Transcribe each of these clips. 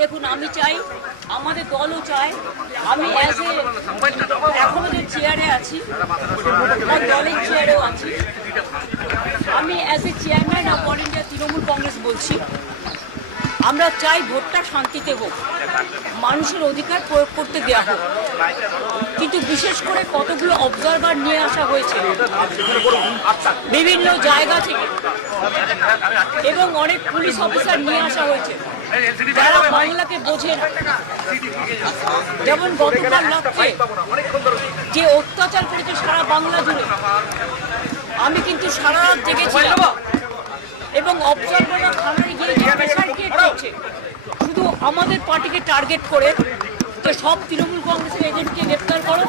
দেখুন, আমি চাই, আমাদের দলও চায়, আমি এখনো যে চেয়ারে আছি, আমার দলের চেয়ারেও আছি, আমি as a chairman of all India Trinamool Congress বলছি, আমরা চাই ভোটটা শান্তিতে হোক, মানুষের অধিকার প্রয়োগ করতে দেওয়া হোক। কিন্তু বিশেষ করে কতগুলো অবজারভার নিয়ে আসা হয়েছে বিভিন্ন জায়গা থেকে এবং অনেক পুলিশ অফিসার নিয়ে আসা হয়েছে যারা বাংলাকে বোঝে না। যেমন গতকাল রাত্রে যে অত্যাচার করেছে সারা বাংলা জুড়ে, আমি কিন্তু সারা রাত জেগেছিলাম এবং অবজারভাররা থানায় গিয়ে প্রেশার ক্রিয়েট করছে শুধু আমাদের পার্টিকে টার্গেট করে, যে সব তৃণমূল কংগ্রেসের এজেন্টকে গ্রেপ্তার করো।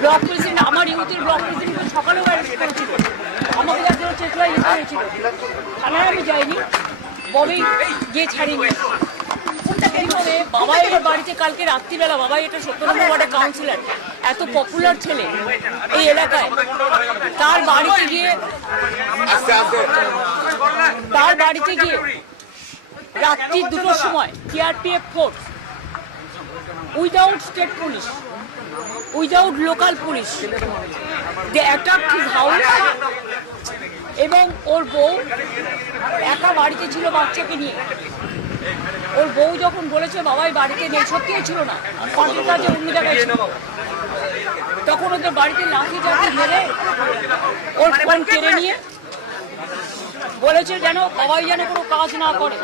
ব্লক প্রেসিডেন্ট, আমার ইউথের ব্লক প্রেসিডেন্টকে সকালেও অ্যারেস্ট করেছিল, আমাকে যার জন্য চেতলায় যেতে হয়েছিল, থানায় আমি যাইনি, ববি গিয়ে ছাড়িনি। এইভাবে বাবাই বাড়িতে কালকে রাত্রিবেলা, বাবাই এটা 17 নম্বর ওয়ার্ডের কাউন্সিলর, এত পপুলার ছেলে এই এলাকায়, তার বাড়িতে গিয়ে রাত্রি 2টোর সময় CRPF force, without state police, without local police, they attacked his house. এবং ওর বউ একা বাড়িতে ছিল বাচ্চাকে নিয়ে। ওর বউ যখন বলেছে বাবাই বাড়িতে নেই, সত্যিই ছিল না, পার্টির কাজে অন্য জায়গায় ছিল, তখন ওদের বাড়িতে লাঠি চাঠি মেরে ওর ফোন কেড়ে নিয়ে বলেছে যেন বাবাই যেন কোনো কাজ না করে।